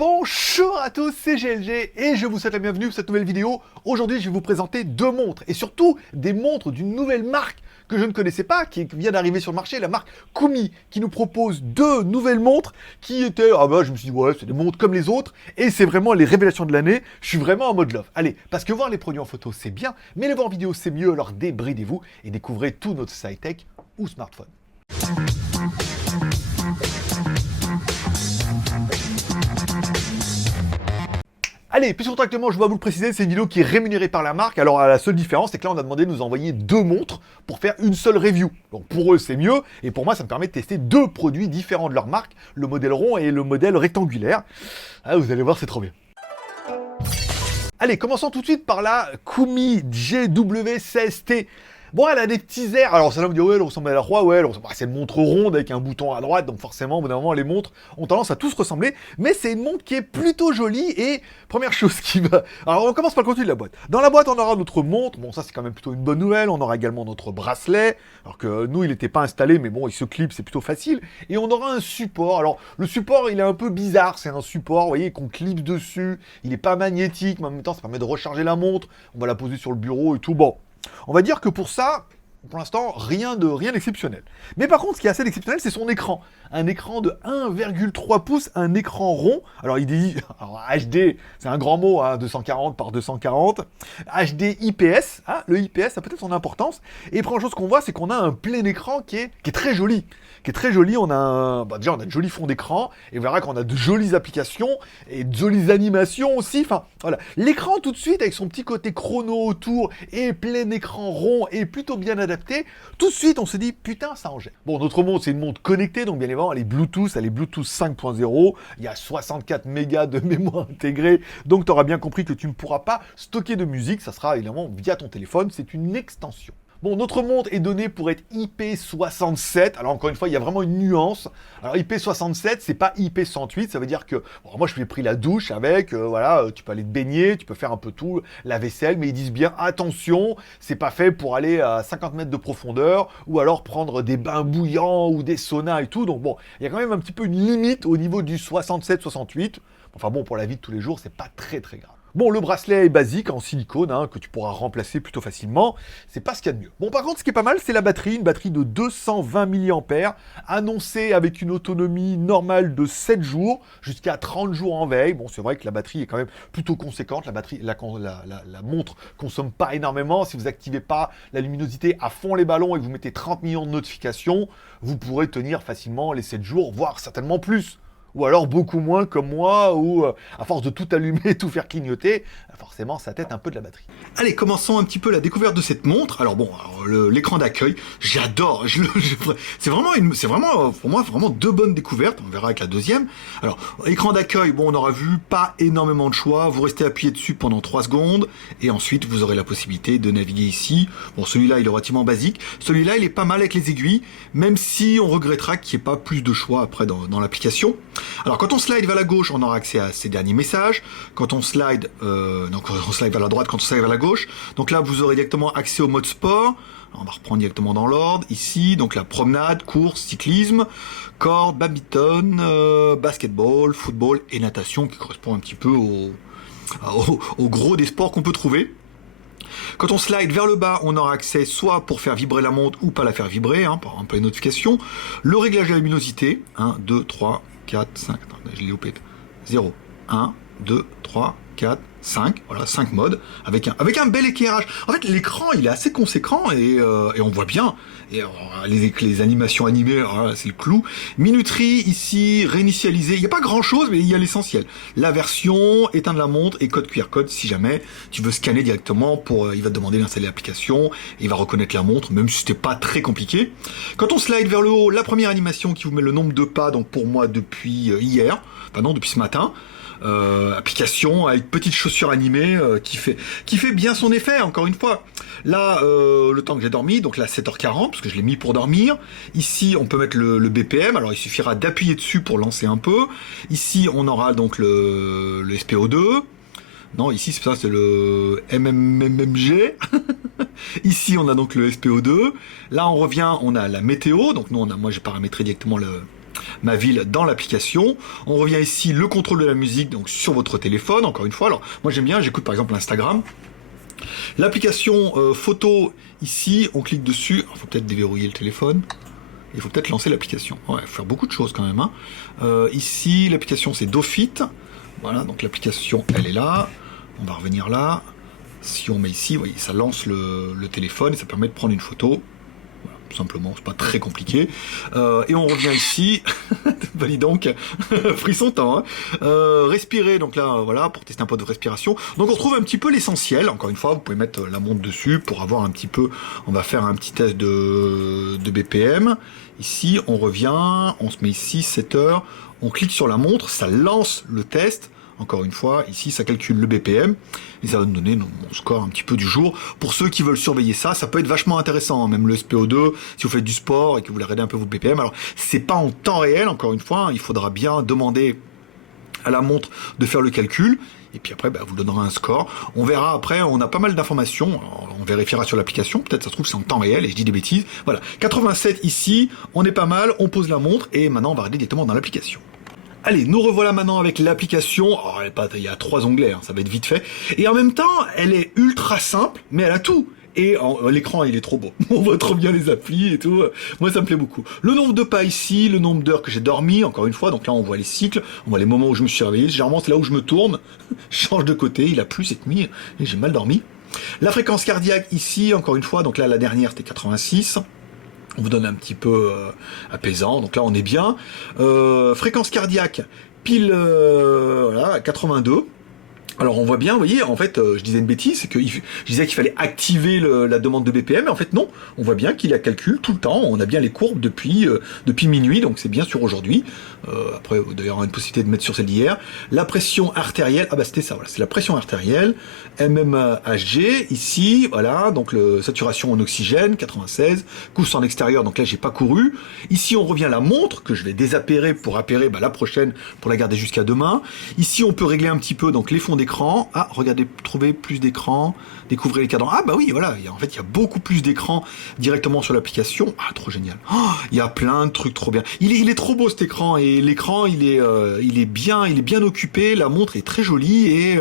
Bonjour à tous, c'est GLG et je vous souhaite la bienvenue pour cette nouvelle vidéo. Aujourd'hui, je vais vous présenter deux montres et surtout des montres d'une nouvelle marque que je ne connaissais pas, qui vient d'arriver sur le marché, la marque Kumi, qui nous propose deux nouvelles montres qui étaient, je me suis dit, ouais, c'est des montres comme les autres et c'est vraiment les révélations de l'année. Je suis vraiment en mode love. Allez, parce que voir les produits en photo, c'est bien, mais les voir en vidéo, c'est mieux, alors débridez-vous et découvrez tout notre high-tech ou smartphone. Allez, plus contractuellement, je dois vous le préciser, c'est une vidéo qui est rémunérée par la marque. Alors, la seule différence, c'est que là, on a demandé de nous envoyer deux montres pour faire une seule review. Donc, pour eux, c'est mieux. Et pour moi, ça me permet de tester deux produits différents de leur marque, le modèle rond et le modèle rectangulaire. Ah, vous allez voir, c'est trop bien. Allez, commençons tout de suite par la Kumi GW16T. Bon, elle a des petits airs. Alors, ça va me dire, ouais, elle ressemble à la Huawei. Ouais, c'est une montre ronde avec un bouton à droite. Donc, forcément, au bout d'un moment, les montres ont tendance à tous ressembler. Mais c'est une montre qui est plutôt jolie. Et première chose qui va. Alors, on commence par le contenu de la boîte. Dans la boîte, on aura notre montre. Bon, ça, c'est quand même plutôt une bonne nouvelle. On aura également notre bracelet. Alors que nous, il n'était pas installé. Mais bon, il se clip, c'est plutôt facile. Et on aura un support. Alors, le support, il est un peu bizarre. C'est un support, vous voyez, qu'on clip dessus. Il n'est pas magnétique. Mais en même temps, ça permet de recharger la montre. On va la poser sur le bureau et tout. Bon. On va dire que pour ça, pour l'instant, rien d'exceptionnel. Mais par contre, ce qui est assez exceptionnel, c'est son écran. Un écran de 1,3 pouces, un écran rond. Alors, il dit, alors, HD, c'est un grand mot, hein, 240 par 240. HD IPS, hein, le IPS, ça a peut-être son importance. Et première chose qu'on voit, c'est qu'on a un plein écran qui est très joli. Qui est très joli, on a déjà, on a de jolis fonds d'écran, et on verra qu'on a de jolies applications, et de jolies animations aussi, enfin, voilà. L'écran, tout de suite, avec son petit côté chrono autour, et plein écran rond, et plutôt bien adapté, tout de suite, on se dit, putain, ça en jette. Bon, notre montre, c'est une montre connectée, donc bien évidemment, elle est Bluetooth 5.0, il y a 64 mégas de mémoire intégrée, donc tu auras bien compris que tu ne pourras pas stocker de musique, ça sera évidemment via ton téléphone, c'est une extension. Bon, notre montre est donnée pour être IP67. Alors, encore une fois, il y a vraiment une nuance. Alors, IP67, c'est pas IP108. Ça veut dire que, bon, moi, je lui ai pris la douche avec, voilà, tu peux aller te baigner, tu peux faire un peu tout, la vaisselle, mais ils disent bien, attention, c'est pas fait pour aller à 50 mètres de profondeur, ou alors prendre des bains bouillants, ou des saunas et tout. Donc, bon, il y a quand même un petit peu une limite au niveau du 67-68. Enfin bon, pour la vie de tous les jours, c'est pas très très grave. Bon, le bracelet est basique, en silicone, hein, que tu pourras remplacer plutôt facilement. C'est pas ce qu'il y a de mieux. Bon, par contre, ce qui est pas mal, c'est la batterie. Une batterie de 220 mAh, annoncée avec une autonomie normale de 7 jours, jusqu'à 30 jours en veille. Bon, c'est vrai que la batterie est quand même plutôt conséquente. La batterie, la montre consomme pas énormément. Si vous activez pas la luminosité à fond les ballons et que vous mettez 30 millions de notifications, vous pourrez tenir facilement les 7 jours, voire certainement plus. Ou alors beaucoup moins comme moi, où à force de tout allumer, tout faire clignoter, forcément ça tête un peu de la batterie. Allez, commençons un petit peu la découverte de cette montre. Alors bon, l'écran d'accueil, j'adore. C'est vraiment pour moi vraiment deux bonnes découvertes. On verra avec la deuxième. Alors, écran d'accueil, bon, on aura vu pas énormément de choix. Vous restez appuyé dessus pendant 3 secondes et ensuite vous aurez la possibilité de naviguer ici. Bon, celui-là il est relativement basique. Celui-là il est pas mal avec les aiguilles, même si on regrettera qu'il n'y ait pas plus de choix après dans l'application. Alors quand on slide vers la gauche, on aura accès à ces derniers messages. Quand on slide, on slide vers la droite, quand on slide vers la gauche. Donc là, vous aurez directement accès au mode sport. Alors, on va reprendre directement dans l'ordre. Ici, donc la promenade, course, cyclisme, corde, badminton, basketball, football et natation, qui correspond un petit peu au gros des sports qu'on peut trouver. Quand on slide vers le bas, on aura accès soit pour faire vibrer la montre ou pas la faire vibrer, hein, par exemple les notifications. Le réglage de la luminosité, 1, 2, 3, 4, 5, attends, je l'ai loupé, 0, 1, 2, 3, 4, 5, voilà, 5 modes, avec un bel éclairage. En fait, l'écran, il est assez conséquent et on voit bien. Et les animations animées, c'est le clou. Minuterie, ici, réinitialisée. Il n'y a pas grand-chose, mais il y a l'essentiel. La version, éteindre la montre et code QR code, si jamais tu veux scanner directement, il va te demander d'installer l'application, et il va reconnaître la montre, même si c'était pas très compliqué. Quand on slide vers le haut, la première animation qui vous met le nombre de pas, donc pour moi depuis hier, enfin non, depuis ce matin, application avec petite chaussure animée qui fait bien son effet, encore une fois. Là, le temps que j'ai dormi, donc là 7h40, parce que je l'ai mis pour dormir. Ici, on peut mettre le BPM, alors il suffira d'appuyer dessus pour lancer un peu. Ici, on aura donc le SPO2. Non, ici, c'est le MMMG. Ici, on a donc le SPO2. Là, on revient, on a la météo. Donc, nous, moi, j'ai paramétré directement ma ville dans l'application. On revient ici, le contrôle de la musique, donc sur votre téléphone, encore une fois. Alors, moi j'aime bien, j'écoute par exemple Instagram. L'application photo, ici, on clique dessus. Il faut peut-être déverrouiller le téléphone. Il faut peut-être lancer l'application. Ouais, il faut faire beaucoup de choses quand même. Hein. Ici, l'application c'est Dofit. Voilà, donc l'application, elle est là. On va revenir là. Si on met ici, vous voyez, ça lance le téléphone et ça permet de prendre une photo. Voilà, tout simplement, c'est pas très compliqué. Et on revient ici. Valide donc, pris son temps. Hein. Respirer, donc là, voilà, pour tester un peu de respiration. Donc on retrouve un petit peu l'essentiel. Encore une fois, vous pouvez mettre la montre dessus pour avoir un petit peu. On va faire un petit test de BPM. Ici, on revient, on se met ici 7 heures. On clique sur la montre, ça lance le test. Encore une fois, ici, ça calcule le BPM et ça va nous donner mon score un petit peu du jour. Pour ceux qui veulent surveiller ça, ça peut être vachement intéressant. Hein, même le SPO2, si vous faites du sport et que vous voulez regarder un peu votre BPM. Alors, c'est pas en temps réel, encore une fois. Hein, il faudra bien demander à la montre de faire le calcul. Et puis après, vous donnerez un score. On verra après, on a pas mal d'informations. On vérifiera sur l'application. Peut-être ça se trouve c'est en temps réel et je dis des bêtises. Voilà, 87 ici, on est pas mal. On pose la montre et maintenant on va regarder directement dans l'application. Allez, nous revoilà maintenant avec l'application. Oh, il y a 3 onglets, hein, ça va être vite fait. Et en même temps, elle est ultra simple, mais elle a tout. Et l'écran, il est trop beau. On voit trop bien les applis et tout. Moi, ça me plaît beaucoup. Le nombre de pas ici, le nombre d'heures que j'ai dormi, encore une fois. Donc là, on voit les cycles, on voit les moments où je me suis réveillé. Généralement, c'est là où je me tourne. Je change de côté. Il a plu cette nuit et j'ai mal dormi. La fréquence cardiaque ici, encore une fois. Donc là, la dernière, c'était 86. On vous donne un petit peu apaisant, donc là on est bien. Fréquence cardiaque, pile voilà, 82. Alors on voit bien, vous voyez, en fait, je disais une bêtise, c'est que je disais qu'il fallait activer la demande de BPM, mais en fait non, on voit bien qu'il la calcule tout le temps, on a bien les courbes depuis minuit, donc c'est bien sur aujourd'hui. Après, d'ailleurs, on a une possibilité de mettre sur celle d'hier. La pression artérielle, c'était ça, voilà, c'est la pression artérielle, MMHG, ici, voilà, donc saturation en oxygène, 96, course en extérieur, donc là j'ai pas couru. Ici on revient à la montre, que je vais désappairer pour appairer la prochaine, pour la garder jusqu'à demain. Ici on peut régler un petit peu donc les fonds d'écran. Ah, regardez, trouver plus d'écran, découvrez les cadrans. Ah bah oui, voilà, en fait il y a beaucoup plus d'écran directement sur l'application. Ah, trop génial. Oh, il y a plein de trucs trop bien. Il est trop beau cet écran, et l'écran il est bien occupé, la montre est très jolie, et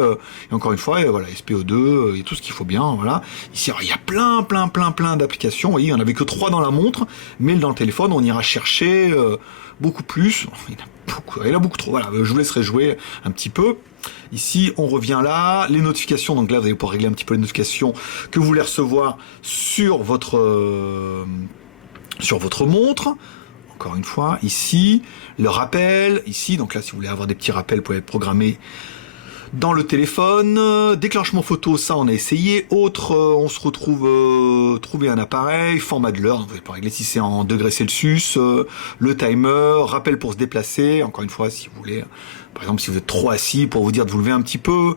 encore une fois, voilà, SPO2, et tout ce qu'il faut bien, voilà. Ici, alors, il y a plein d'applications. Vous voyez, il n'y en avait que 3 dans la montre, mais dans le téléphone, on ira chercher beaucoup plus. Il y en a beaucoup trop. Voilà, je vous laisserai jouer un petit peu. Ici, on revient là. Les notifications, donc là, vous allez pouvoir régler un petit peu les notifications que vous voulez recevoir sur votre montre. Encore une fois, ici, le rappel. Ici, donc là, si vous voulez avoir des petits rappels, vous pouvez programmer dans le téléphone. Déclenchement photo, ça on a essayé. Autre, on se retrouve trouver un appareil, format de l'heure, vous pouvez pas régler si c'est en degrés Celsius, le timer, rappel pour se déplacer, encore une fois si vous voulez, par exemple si vous êtes trop assis, pour vous dire de vous lever un petit peu,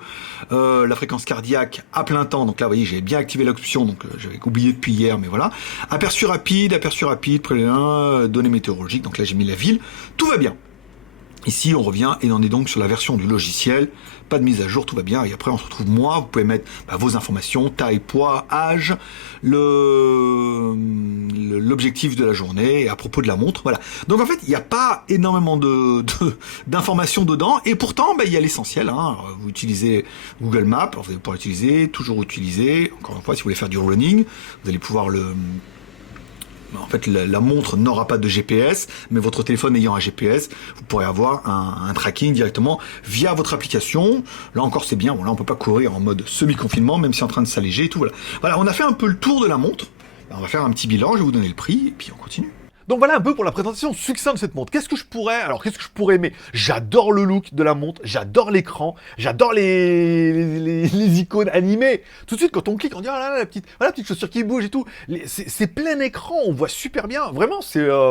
la fréquence cardiaque à plein temps, donc là vous voyez j'ai bien activé l'option, donc j'avais oublié depuis hier, mais voilà. Aperçu rapide, données météorologiques, donc là j'ai mis la ville, tout va bien. Ici, on revient et on est donc sur la version du logiciel. Pas de mise à jour, tout va bien. Et après, on se retrouve moi. Vous pouvez mettre vos informations, taille, poids, âge, l'objectif de la journée et à propos de la montre. Voilà. Donc en fait, il n'y a pas énormément d'informations dedans. Et pourtant, il y a l'essentiel. Hein. Vous utilisez Google Maps. Alors, vous allez pouvoir l'utiliser, toujours utiliser. Encore une fois, si vous voulez faire du running, vous allez pouvoir en fait, la montre n'aura pas de GPS, mais votre téléphone ayant un GPS, vous pourrez avoir un tracking directement via votre application. Là encore, c'est bien. Bon, là, on peut pas courir en mode semi-confinement, même si c'est en train de s'alléger et tout. Voilà, on a fait un peu le tour de la montre. On va faire un petit bilan, je vais vous donner le prix, et puis on continue. Donc voilà un peu pour la présentation succincte de cette montre. Qu'est-ce que je pourrais aimer? J'adore le look de la montre, j'adore l'écran, j'adore les icônes animées. Tout de suite, quand on clique, on dit, ah là, la petite chaussure qui bouge et tout. C'est plein écran, on voit super bien. Vraiment,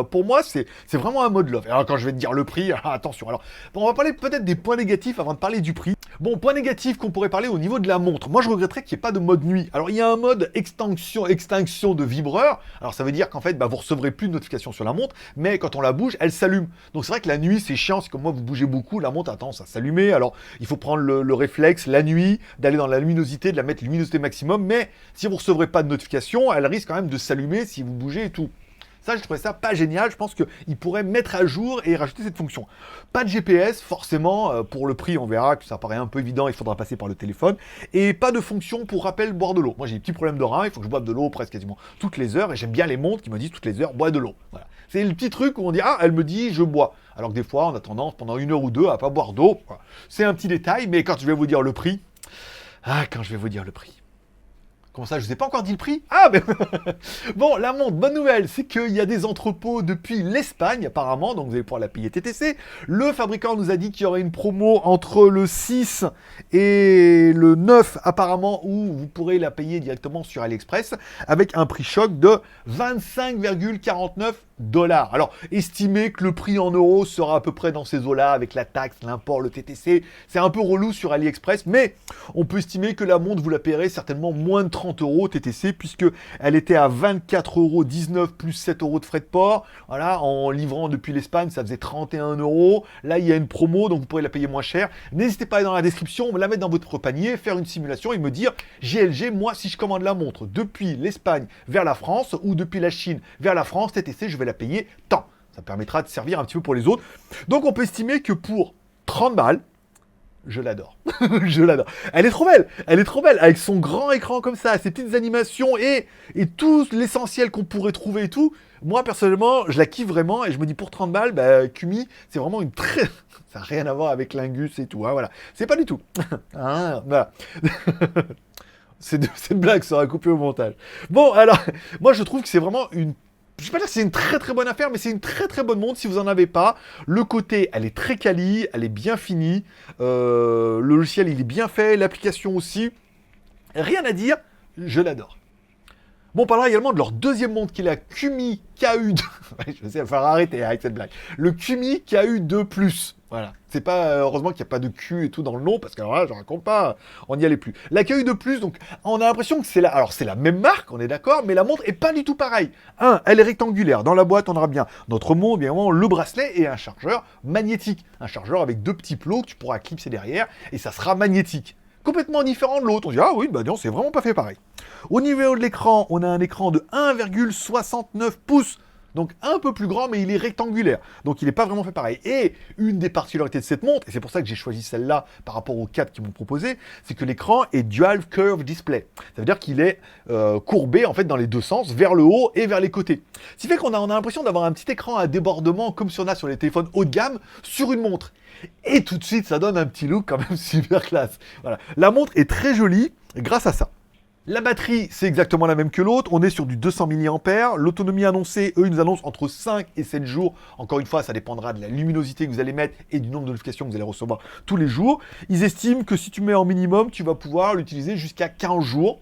pour moi, c'est vraiment un mode love. Alors quand je vais te dire le prix, attention. Alors, on va parler peut-être des points négatifs avant de parler du prix. Bon, point négatif qu'on pourrait parler au niveau de la montre. Moi, je regretterais qu'il n'y ait pas de mode nuit. Alors, il y a un mode extinction de vibreur. Alors, ça veut dire qu'en fait, vous recevrez plus de notifications sur la montre, mais quand on la bouge, elle s'allume. Donc, c'est vrai que la nuit, c'est chiant. C'est comme moi, vous bougez beaucoup, la montre a tendance à s'allumer. Alors, il faut prendre le réflexe, la nuit, d'aller dans la luminosité, de la mettre luminosité maximum. Mais si vous recevrez pas de notification, elle risque quand même de s'allumer si vous bougez et tout. Ça, je trouvais ça pas génial. Je pense qu'ils pourraient mettre à jour et rajouter cette fonction. Pas de GPS, forcément. Pour le prix, on verra que ça paraît un peu évident. Il faudra passer par le téléphone. Et pas de fonction pour rappel boire de l'eau. Moi, j'ai des petits problèmes de rein. Il faut que je boive de l'eau presque quasiment toutes les heures. Et j'aime bien les montres qui me disent toutes les heures, bois de l'eau. Voilà. C'est le petit truc où on dit, ah, elle me dit, je bois. Alors que des fois, on a tendance, pendant 1 heure ou 2, à pas boire d'eau. Voilà. C'est un petit détail, mais quand je vais vous dire le prix... quand je vais vous dire le prix... Comment ça, je vous ai pas encore dit le prix? Ah, mais... Bon, la montre, bonne nouvelle, c'est qu'il y a des entrepôts depuis l'Espagne, apparemment, donc vous allez pouvoir la payer TTC. Le fabricant nous a dit qu'il y aurait une promo entre le 6 et le 9, apparemment, où vous pourrez la payer directement sur AliExpress, avec un prix choc de 25,49 $. Alors, estimez que le prix en euros sera à peu près dans ces eaux-là, avec la taxe, l'import, le TTC. C'est un peu relou sur AliExpress, mais on peut estimer que la montre, vous la payerez certainement moins de 30 € TTC, puisque elle était à 24,19 € plus 7 € de frais de port. Voilà, en livrant depuis l'Espagne, ça faisait 31 €. Là, il y a une promo, donc vous pourrez la payer moins cher. N'hésitez pas à aller dans la description, la mettre dans votre panier, faire une simulation et me dire, GLG, moi, si je commande la montre depuis l'Espagne vers la France, ou depuis la Chine vers la France, TTC, je vais la payer tant. Ça permettra de servir un petit peu pour les autres. Donc, on peut estimer que pour 30 balles, je l'adore. Je l'adore. Elle est trop belle. Elle est trop belle. Avec son grand écran comme ça, ses petites animations et tout l'essentiel qu'on pourrait trouver et tout. Moi, personnellement, je la kiffe vraiment. Et je me dis, pour 30 balles, bah, Kumi, c'est vraiment une très... Ça n'a rien à voir avec Lingus et tout. Hein, voilà. C'est pas du tout. Hein, voilà. Cette blague sera coupée au montage. Bon, alors, moi, je trouve que c'est vraiment une... Je vais pas dire que c'est une très très bonne affaire, mais c'est une très très bonne montre si vous en avez pas. Le côté, elle est très quali, elle est bien finie. Le logiciel, il est bien fait, l'application aussi. Rien à dire, je l'adore. Bon, on parlera également de leur deuxième montre qui est la Kumi KU2. Je sais, il va falloir arrêter avec cette blague. Le Kumi KU2+. Voilà. C'est pas, heureusement qu'il n'y a pas de Q et tout dans le nom, parce que alors là, je raconte pas, on n'y allait plus. La KU2+, donc, on a l'impression que c'est alors c'est la même marque, on est d'accord, mais la montre est pas du tout pareille. Elle est rectangulaire. Dans la boîte, on aura bien notre montre, bien évidemment, le bracelet et un chargeur magnétique. Un chargeur avec 2 petits plots que tu pourras clipser derrière, et ça sera magnétique. Complètement différent de l'autre. On dit, ah oui, bah non, c'est vraiment pas fait pareil. Au niveau de l'écran, on a un écran de 1,69 pouces. Donc un peu plus grand, mais il est rectangulaire. Donc il n'est pas vraiment fait pareil. Et une des particularités de cette montre, et c'est pour ça que j'ai choisi celle-là par rapport aux 4 qui m'ont proposé, c'est que l'écran est Dual Curve Display. Ça veut dire qu'il est courbé en fait dans les deux sens, vers le haut et vers les côtés. Ce qui fait qu'on a l'impression d'avoir un petit écran à débordement comme si on a sur les téléphones haut de gamme sur une montre. Et tout de suite, ça donne un petit look quand même super classe. Voilà. La montre est très jolie grâce à ça. La batterie, c'est exactement la même que l'autre. On est sur du 200 mAh. L'autonomie annoncée, eux, ils nous annoncent entre 5 et 7 jours. Encore une fois, ça dépendra de la luminosité que vous allez mettre et du nombre de notifications que vous allez recevoir tous les jours. Ils estiment que si tu mets en minimum, tu vas pouvoir l'utiliser jusqu'à 15 jours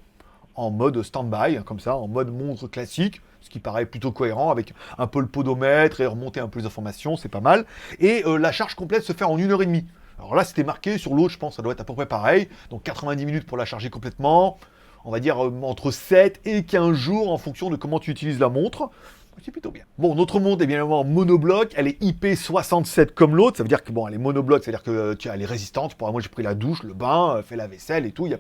en mode stand-by, comme ça, en mode montre classique. Ce qui paraît plutôt cohérent avec un peu le podomètre et remonter un peu les informations, c'est pas mal. Et la charge complète se fait en 1h30. Alors là, c'était marqué sur l'autre, je pense, ça doit être à peu près pareil. Donc 90 minutes pour la charger complètement. On va dire entre 7 et 15 jours en fonction de comment tu utilises la montre. C'est plutôt bien. Bon, notre montre est bien évidemment monobloc, elle est IP67 comme l'autre, ça veut dire que bon, elle est monobloc, c'est-à-dire que elle est résistante. Pour moi, j'ai pris la douche, le bain, fait la vaisselle et tout, il n'y a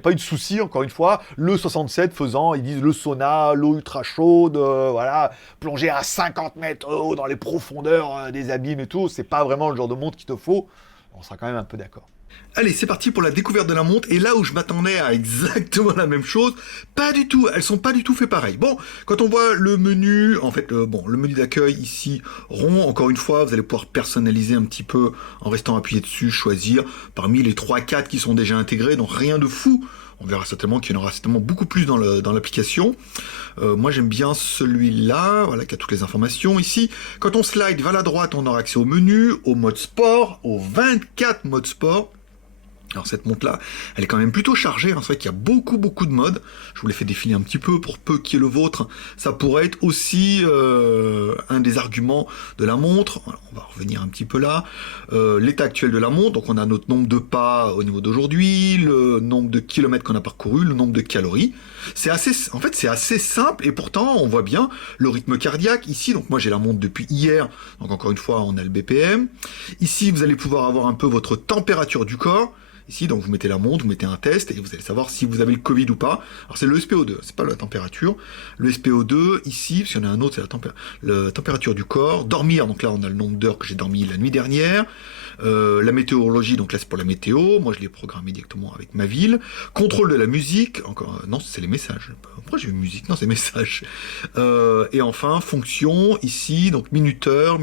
pas eu de souci, encore une fois. Le 67 faisant, ils disent le sauna, l'eau ultra chaude, voilà, plonger à 50 mètres haut dans les profondeurs des abîmes et tout, c'est pas vraiment le genre de montre qu'il te faut. On sera quand même un peu d'accord. Allez, c'est parti pour la découverte de la montre. Et là où je m'attendais à exactement la même chose, pas du tout. Elles sont pas du tout fait pareil. Bon, quand on voit le menu, en fait, le menu d'accueil ici rond. Encore une fois, vous allez pouvoir personnaliser un petit peu en restant appuyé dessus, choisir parmi les 3-4 qui sont déjà intégrés. Donc rien de fou. On verra certainement qu'il y en aura certainement beaucoup plus dans l'application. Moi, j'aime bien celui-là, voilà, qui a toutes les informations ici. Quand on slide vers la droite, on aura accès au menu, au mode sport, aux 24 modes sport. Alors cette montre-là, elle est quand même plutôt chargée, hein. C'est vrai qu'il y a beaucoup de modes. Je vous l'ai fait défiler un petit peu pour peu qu'il y ait le vôtre. Ça pourrait être aussi un des arguments de la montre. Alors, on va revenir un petit peu là. L'état actuel de la montre, donc on a notre nombre de pas au niveau d'aujourd'hui, le nombre de kilomètres qu'on a parcouru, le nombre de calories. C'est assez simple et pourtant on voit bien le rythme cardiaque ici. Donc moi j'ai la montre depuis hier, donc encore une fois on a le BPM. Ici vous allez pouvoir avoir un peu votre température du corps. Ici, donc vous mettez la montre, vous mettez un test, et vous allez savoir si vous avez le Covid ou pas. Alors c'est le SPO2, c'est pas la température. Le SPO2, ici, parce qu'il y en a un autre, c'est la température du corps. Dormir, donc là on a le nombre d'heures que j'ai dormi la nuit dernière. La météorologie, donc là c'est pour la météo, moi je l'ai programmé directement avec ma ville. Contrôle de la musique, encore non c'est les messages. Pourquoi j'ai eu musique? Non c'est messages. Et enfin fonction ici, donc minuteur,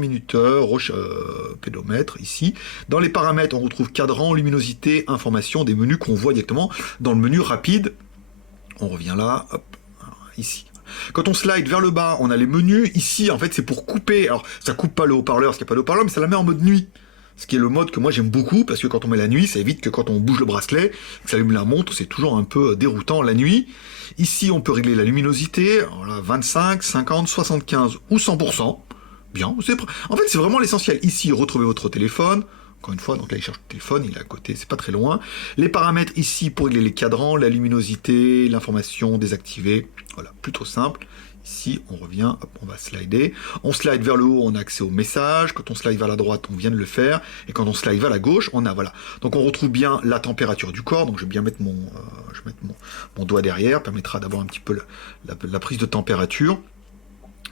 pédomètre ici. Dans les paramètres on retrouve cadran, luminosité, information, des menus qu'on voit directement dans le menu rapide. On revient là, hop, ici. Quand on slide vers le bas, on a les menus. Ici, en fait, c'est pour couper. Alors, ça coupe pas le haut-parleur, parce qu'il n'y a pas de haut-parleur, mais ça la met en mode nuit. Ce qui est le mode que moi j'aime beaucoup, parce que quand on met la nuit, ça évite que quand on bouge le bracelet, que ça allume la montre, c'est toujours un peu déroutant la nuit. Ici, on peut régler la luminosité, alors là, 25, 50, 75 ou 100%. Bien, en fait, c'est vraiment l'essentiel. Ici, retrouvez votre téléphone. Encore une fois, donc là, il cherche le téléphone, il est à côté, c'est pas très loin. Les paramètres ici pour régler les cadrans, la luminosité, l'information désactivée. Voilà, plutôt simple. Ici, on revient, hop, on va slider. On slide vers le haut, on a accès au message. Quand on slide vers la droite, on vient de le faire. Et quand on slide vers la gauche, on a, voilà. Donc on retrouve bien la température du corps. Donc je vais bien mettre mon doigt derrière, permettra d'avoir un petit peu la prise de température.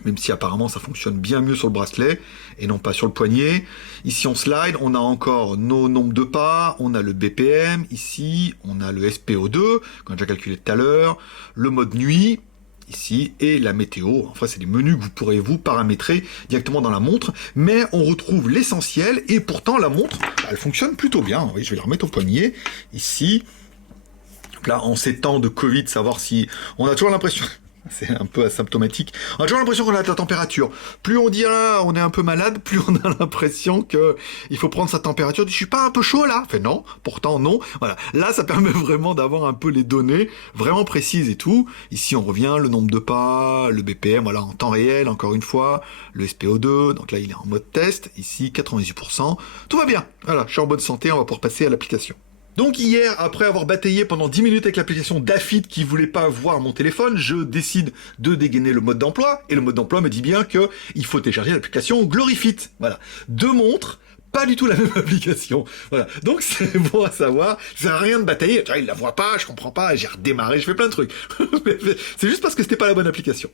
Même si apparemment ça fonctionne bien mieux sur le bracelet et non pas sur le poignet. Ici on slide, on a encore nos nombres de pas, on a le BPM, ici on a le SPO2, qu'on a déjà calculé tout à l'heure, le mode nuit, ici, et la météo. Enfin c'est des menus que vous pourrez vous paramétrer directement dans la montre, mais on retrouve l'essentiel, et pourtant la montre, elle fonctionne plutôt bien. Oui, je vais la remettre au poignet, ici. Là, en ces temps de Covid, savoir si... On a toujours l'impression... C'est un peu asymptomatique. On a toujours l'impression qu'on a de la température. Plus on dit ah, on est un peu malade, plus on a l'impression que il faut prendre sa température. Je suis pas un peu chaud là. Fait non, pourtant non. Voilà. Là, ça permet vraiment d'avoir un peu les données vraiment précises et tout. Ici, on revient le nombre de pas, le BPM, voilà en temps réel. Encore une fois, le SPO2. Donc là, il est en mode test. Ici, 98%. Tout va bien. Voilà, je suis en bonne santé. On va pouvoir passer à l'application. Donc hier, après avoir bataillé pendant 10 minutes avec l'application Dafit qui voulait pas voir mon téléphone, je décide de dégainer le mode d'emploi, et le mode d'emploi me dit bien que il faut télécharger l'application Glorifit. Voilà. Deux montres, pas du tout la même application. Voilà. Donc c'est bon à savoir, ça sert à rien de batailler, il la voit pas, je comprends pas, j'ai redémarré, je fais plein de trucs. C'est juste parce que c'était pas la bonne application.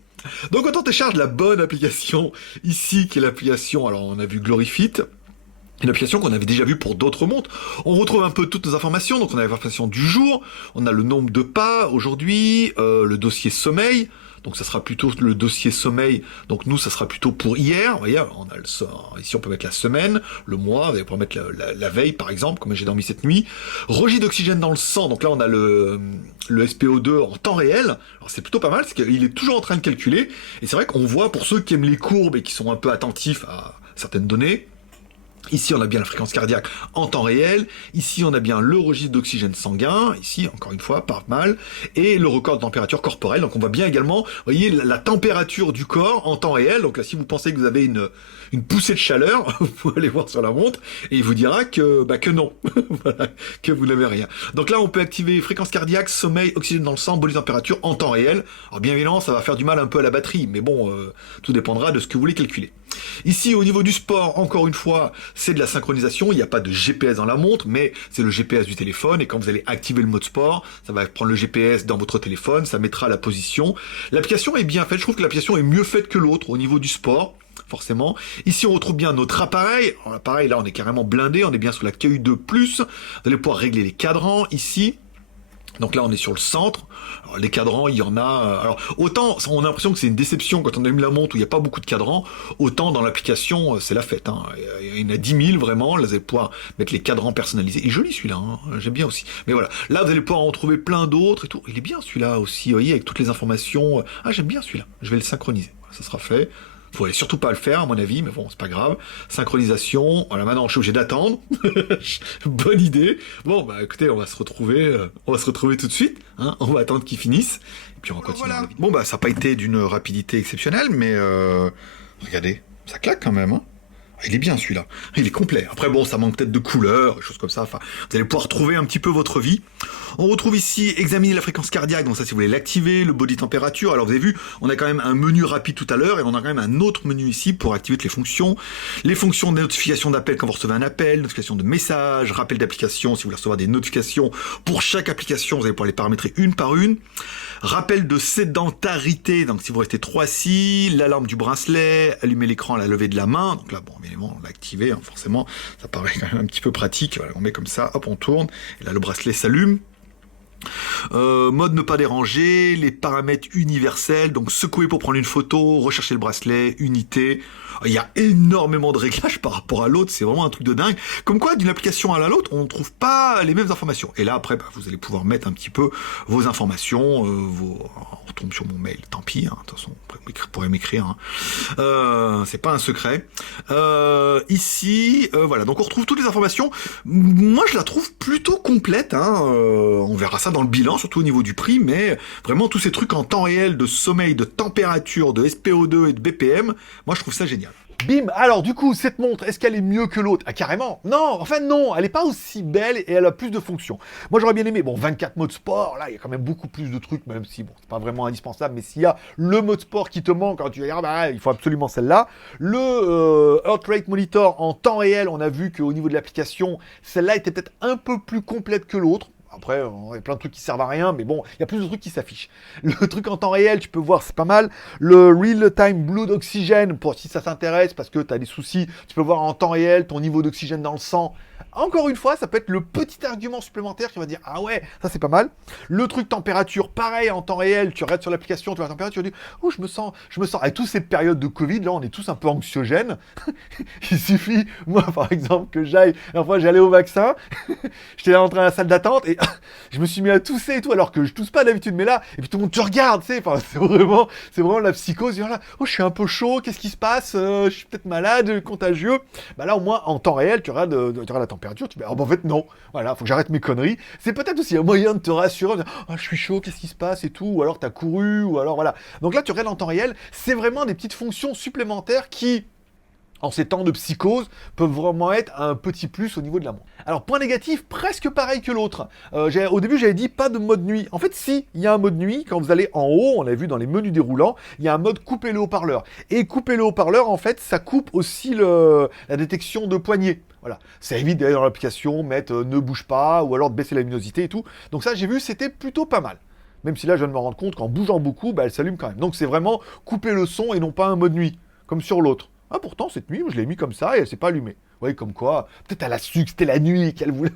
Donc quand on télécharge la bonne application, ici, qui est l'application, alors on a vu Glorifit, une application qu'on avait déjà vue pour d'autres montres. On retrouve un peu toutes nos informations. Donc on a l'information du jour, on a le nombre de pas aujourd'hui, le dossier sommeil. Donc ça sera plutôt le dossier sommeil. Donc nous, ça sera plutôt pour hier. Vous voyez, on a ici on peut mettre la semaine, le mois. On peut mettre la veille par exemple, comme j'ai dormi cette nuit. Registre d'oxygène dans le sang. Donc là on a le SPO2 en temps réel. Alors c'est plutôt pas mal, c'est qu'il est toujours en train de calculer. Et c'est vrai qu'on voit pour ceux qui aiment les courbes et qui sont un peu attentifs à certaines données. Ici, on a bien la fréquence cardiaque en temps réel. Ici, on a bien le registre d'oxygène sanguin. Ici, encore une fois, pas mal. Et le record de température corporelle. Donc, on voit bien également, vous voyez, la température du corps en temps réel. Donc là, si vous pensez que vous avez une poussée de chaleur, vous pouvez aller voir sur la montre et il vous dira que non. Voilà, que vous n'avez rien. Donc là, on peut activer fréquence cardiaque, sommeil, oxygène dans le sang, bonus température en temps réel. Alors, bien évidemment, ça va faire du mal un peu à la batterie. Mais bon, tout dépendra de ce que vous voulez calculer. Ici, au niveau du sport, encore une fois, c'est de la synchronisation. Il n'y a pas de GPS dans la montre, mais c'est le GPS du téléphone. Et quand vous allez activer le mode sport, ça va prendre le GPS dans votre téléphone, ça mettra la position. L'application est bien faite. Je trouve que l'application est mieux faite que l'autre au niveau du sport. Forcément. Ici, on retrouve bien notre appareil. Alors, l'appareil, là, on est carrément blindé. On est bien sur la KU2+. Vous allez pouvoir régler les cadrans ici. Donc là, on est sur le centre. Alors, les cadrans, il y en a... Alors, autant, on a l'impression que c'est une déception quand on allume la montre où il n'y a pas beaucoup de cadrans, autant dans l'application, c'est la fête. Hein. Il y en a 10 000, vraiment. Là, vous allez pouvoir mettre les cadrans personnalisés. Il est joli, celui-là. Hein. J'aime bien aussi. Mais voilà. Là, vous allez pouvoir en trouver plein d'autres et tout. Il est bien, celui-là aussi. Vous voyez, avec toutes les informations. Ah, j'aime bien celui-là. Je vais le synchroniser. Voilà, ça sera fait. Faut surtout pas le faire, à mon avis, mais bon, c'est pas grave. Synchronisation. Voilà, maintenant, je suis obligé d'attendre. Bonne idée. Bon, bah, écoutez, on va se retrouver tout de suite. Hein, on va attendre qu'ils finissent. Et puis, on va continuer. Voilà. Bon, bah, ça n'a pas été d'une rapidité exceptionnelle, mais regardez, ça claque quand même. Hein. Il est bien celui-là, il est complet. Après bon, ça manque peut-être de couleurs, des choses comme ça. Enfin, vous allez pouvoir trouver un petit peu votre vie. On retrouve ici examiner la fréquence cardiaque, donc ça si vous voulez l'activer, le body température. Alors vous avez vu, on a quand même un menu rapide tout à l'heure et on a quand même un autre menu ici pour activer toutes les fonctions de notification d'appel quand vous recevez un appel, notification de message, rappel d'application si vous voulez recevoir des notifications pour chaque application, vous allez pouvoir les paramétrer une par une. Rappel de sédentarité, donc si vous restez trop assis, l'alarme du bracelet, allumer l'écran à la levée de la main, donc là bon évidemment on l'a activé, hein, forcément ça paraît quand même un petit peu pratique, voilà, on met comme ça, hop on tourne, et là le bracelet s'allume. Mode ne pas déranger, les paramètres universels, donc secouer pour prendre une photo, rechercher le bracelet, unité. Il y a énormément de réglages par rapport à l'autre, c'est vraiment un truc de dingue. Comme quoi, d'une application à l'autre, on ne trouve pas les mêmes informations. Et là, après, vous allez pouvoir mettre un petit peu vos informations, on retombe sur mon mail, tant pis, hein, de toute façon, vous pourrez m'écrire. Hein. C'est pas un secret. Ici, voilà, donc on retrouve toutes les informations. Moi, je la trouve plutôt complète. Hein. On verra ça dans le bilan, surtout au niveau du prix, mais vraiment tous ces trucs en temps réel de sommeil, de température, de SPO2 et de BPM, moi, je trouve ça génial. Bim. Alors du coup, cette montre, est-ce qu'elle est mieux que l'autre? Ah carrément. Non, enfin non, elle est pas aussi belle et elle a plus de fonctions. Moi j'aurais bien aimé, bon 24 modes sport, là il y a quand même beaucoup plus de trucs, même si bon, c'est pas vraiment indispensable, mais s'il y a le mode sport qui te manque, quand tu vas dire, bah, il faut absolument celle-là. Le Heart Rate Monitor en temps réel, on a vu qu'au niveau de l'application, celle-là était peut-être un peu plus complète que l'autre. Après, il y a plein de trucs qui servent à rien, mais bon, il y a plus de trucs qui s'affichent. Le truc en temps réel, tu peux voir, c'est pas mal. Le Real-Time Blood Oxygen, pour si ça t'intéresse, parce que tu as des soucis, tu peux voir en temps réel ton niveau d'oxygène dans le sang. Encore une fois, ça peut être le petit argument supplémentaire qui va dire « Ah ouais, ça c'est pas mal ». Le truc température, pareil, en temps réel, tu regardes sur l'application, tu vois la température, tu dis « Oh, je me sens ». Avec toute cette période de Covid, là, on est tous un peu anxiogènes. Il suffit, moi par exemple, que j'aille, la fois j'allais au vaccin, j'étais entré à la salle d'attente et je me suis mis à tousser et tout, alors que je tousse pas d'habitude, mais là, et puis tout le monde te regarde, tu sais, enfin, c'est vraiment la psychose, là, oh, je suis un peu chaud, qu'est-ce qui se passe, je suis peut-être malade, contagieux. Bah là, au moins, en temps réel, tu regardes la température, tu dis, oh, bah, en fait, non, voilà, faut que j'arrête mes conneries. C'est peut-être aussi un moyen de te rassurer, de dire, oh, je suis chaud, qu'est-ce qui se passe et tout, ou alors t'as couru, ou alors voilà. Donc là, tu regardes en temps réel, c'est vraiment des petites fonctions supplémentaires qui, en ces temps de psychose, peuvent vraiment être un petit plus au niveau de la montre. Alors, point négatif, presque pareil que l'autre. Au début, j'avais dit pas de mode nuit. En fait, si, il y a un mode nuit. Quand vous allez en haut, on l'a vu dans les menus déroulants, il y a un mode couper le haut-parleur. Et couper le haut-parleur, en fait, ça coupe aussi la détection de poignée. Voilà, ça évite d'aller dans l'application, mettre ne bouge pas, ou alors de baisser la luminosité et tout. Donc ça, j'ai vu, c'était plutôt pas mal. Même si là, je viens de me rendre compte qu'en bougeant beaucoup, bah, elle s'allume quand même. Donc c'est vraiment couper le son et non pas un mode nuit, comme sur l'autre. Ah pourtant, cette nuit, je l'ai mis comme ça et elle s'est pas allumée. Vous voyez, comme quoi, peut-être elle a su que c'était la nuit et qu'elle voulait...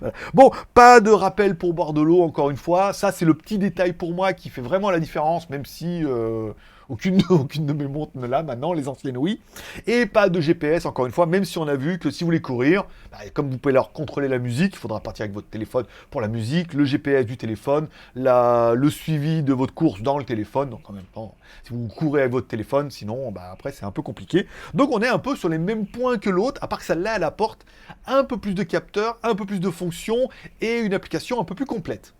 Voilà. Bon, pas de rappel pour boire de l'eau, encore une fois. Ça, c'est le petit détail pour moi qui fait vraiment la différence, même si aucune de mes montres ne l'a maintenant, les anciennes oui. Et pas de GPS, encore une fois, même si on a vu que si vous voulez courir, bah, comme vous pouvez leur contrôler la musique, il faudra partir avec votre téléphone pour la musique, le GPS du téléphone, le suivi de votre course dans le téléphone. Donc en même temps, si vous courez avec votre téléphone, sinon, bah, après, c'est un peu compliqué. Donc on est un peu sur les mêmes points que l'autre, à part que celle-là, elle apporte un peu plus de capteurs, un peu plus de fonctions et une application un peu plus complète.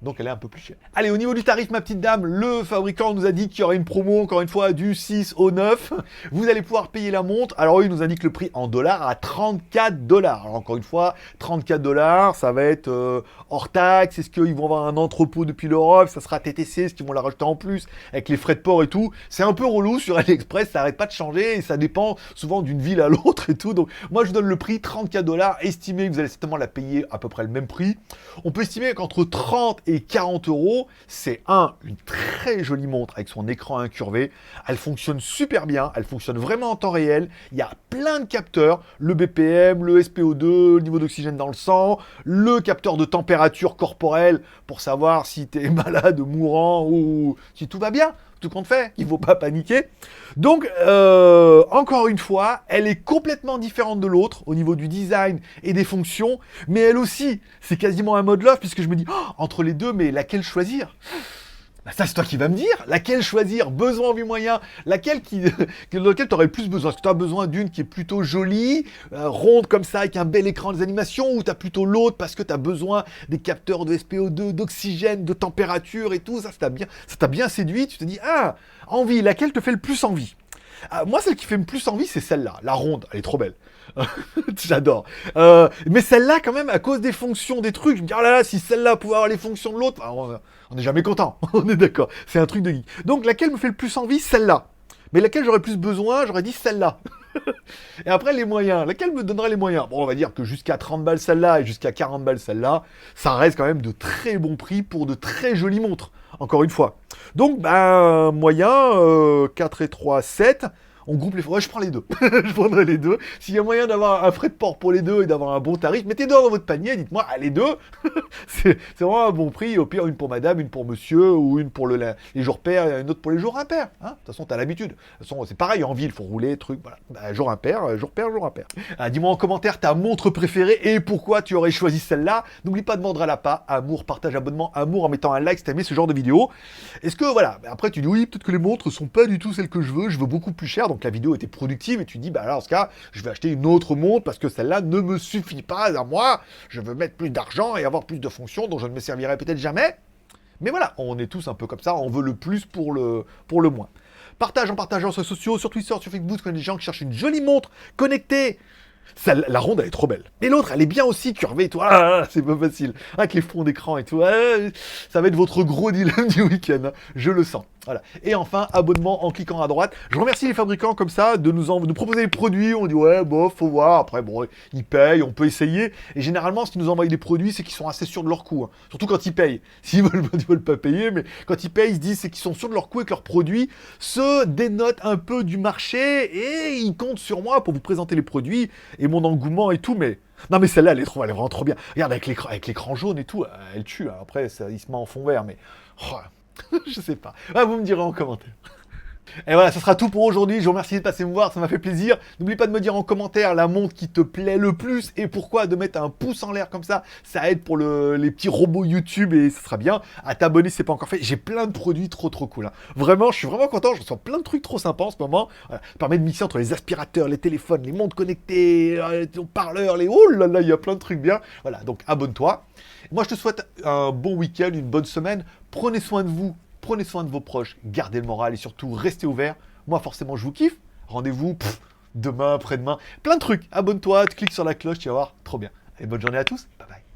Donc elle est un peu plus chère. Allez, au niveau du tarif, ma petite dame, le fabricant nous a dit qu'il y aurait une promo, encore une fois, du 6 au 9. Vous allez pouvoir payer la montre. Alors il nous indique le prix en dollars à 34 dollars. Alors encore une fois, 34 dollars, ça va être hors taxe. Est-ce qu'ils vont avoir un entrepôt depuis l'Europe? Ça sera TTC, est-ce qu'ils vont la rajouter en plus avec les frais de port et tout? C'est un peu relou sur AliExpress, ça n'arrête pas de changer et ça dépend souvent d'une ville à l'autre et tout. Donc moi je vous donne le prix 34 dollars. Estimez que vous allez certainement la payer à peu près le même prix. On peut estimer qu'entre 30 et 40 euros, c'est une très jolie montre avec son écran incurvé. Elle fonctionne super bien, elle fonctionne vraiment en temps réel. Il y a plein de capteurs, le BPM, le SPO2, le niveau d'oxygène dans le sang, le capteur de température corporelle pour savoir si tu es malade, mourant ou si tout va bien. Tout compte fait, il ne faut pas paniquer. Donc, encore une fois, elle est complètement différente de l'autre au niveau du design et des fonctions, mais elle aussi, c'est quasiment un mode love, puisque je me dis, oh, entre les deux, mais laquelle choisir? Bah ça, c'est toi qui vas me dire. Laquelle choisir? Besoin, envie, moyen. Laquelle dans laquelle tu aurais le plus besoin? Est-ce que tu as besoin d'une qui est plutôt jolie, ronde comme ça, avec un bel écran des animations, ou tu as plutôt l'autre parce que tu as besoin des capteurs de SPO2, d'oxygène, de température et tout? Ça t'a bien séduit. Tu te dis, ah, envie, laquelle te fait le plus envie? Ah, moi, celle qui fait le plus envie, c'est celle-là, la ronde. Elle est trop belle. J'adore. Mais celle-là, quand même, à cause des fonctions des trucs, je me dis, oh là là, si celle-là pouvait avoir les fonctions de l'autre, on n'est jamais content. On est d'accord. C'est un truc de geek. Donc, laquelle me fait le plus envie? Celle-là. Mais laquelle j'aurais plus besoin? J'aurais dit celle-là. Et après, les moyens. Laquelle me donnerait les moyens? Bon, on va dire que jusqu'à 30 balles celle-là et jusqu'à 40 balles celle-là, ça reste quand même de très bons prix pour de très jolies montres. Encore une fois. Donc, moyen, 4 et 3, 7. On groupe les... Ouais, je prends les deux. Je prendrai les deux. S'il y a moyen d'avoir un frais de port pour les deux et d'avoir un bon tarif, mettez deux dans votre panier, dites-moi, les deux. c'est vraiment un bon prix. Au pire, une pour madame, une pour monsieur, ou une pour les jours pairs et une autre pour les jours impairs. Hein, de toute façon, t'as l'habitude. De toute façon, c'est pareil, en ville, il faut rouler, truc, voilà. Jour impair, jour pair, jour impair. Dis-moi en commentaire ta montre préférée et pourquoi tu aurais choisi celle-là. N'oublie pas de vendre à la pas. Amour, partage, abonnement, amour en mettant un like si t'as aimé ce genre de vidéo. Est-ce que, voilà, après tu dis oui, peut-être que les montres sont pas du tout celles que je veux beaucoup plus cher. Donc la vidéo était productive et tu dis là en ce cas je vais acheter une autre montre parce que celle-là ne me suffit pas à moi, je veux mettre plus d'argent et avoir plus de fonctions dont je ne me servirai peut-être jamais. Mais voilà, on est tous un peu comme ça, on veut le plus pour le moins. Partage en partageant sur les sociaux, sur Twitter, sur Facebook, quand il y a des gens qui cherchent une jolie montre connectée. La ronde, elle est trop belle. Et l'autre, elle est bien aussi curvée et tout. C'est pas facile. Avec les fonds d'écran et tout. Ça va être votre gros dilemme du week-end. Hein. Je le sens. Voilà. Et enfin, abonnement en cliquant à droite. Je remercie les fabricants comme ça de nous proposer des produits. On dit ouais, bof, faut voir. Après, bon, ils payent, on peut essayer. Et généralement, ce qu'ils nous envoient des produits, c'est qu'ils sont assez sûrs de leur coût. Hein. Surtout quand ils payent. S'ils veulent pas payer, mais quand ils payent, ils se disent c'est qu'ils sont sûrs de leur coût et que leurs produits se dénotent un peu du marché. Et ils comptent sur moi pour vous présenter les produits et mon engouement et tout. Mais non, mais celle-là, elle est vraiment trop bien. Regarde, avec l'écran jaune et tout, elle tue. Hein. Après, il se met en fond vert, mais je sais pas. Vous me direz en commentaire. Et voilà, ça sera tout pour aujourd'hui. Je vous remercie de passer me voir, ça m'a fait plaisir. N'oublie pas de me dire en commentaire la montre qui te plaît le plus et pourquoi, de mettre un pouce en l'air comme ça. Ça aide pour les petits robots YouTube et ça sera bien. À t'abonner si c'est pas encore fait. J'ai plein de produits trop cool. Hein. Vraiment, je suis vraiment content. Je reçois plein de trucs trop sympas en ce moment. Voilà. Ça permet de mixer entre les aspirateurs, les téléphones, les montres connectées, les parleurs, oh là là, il y a plein de trucs bien. Voilà, donc abonne-toi. Moi, je te souhaite un bon week-end, une bonne semaine. Prenez soin de vous. Prenez soin de vos proches, gardez le moral et surtout restez ouverts. Moi forcément je vous kiffe. Rendez-vous demain, après-demain. Plein de trucs. Abonne-toi, clique sur la cloche, tu vas voir. Trop bien. Et bonne journée à tous. Bye bye.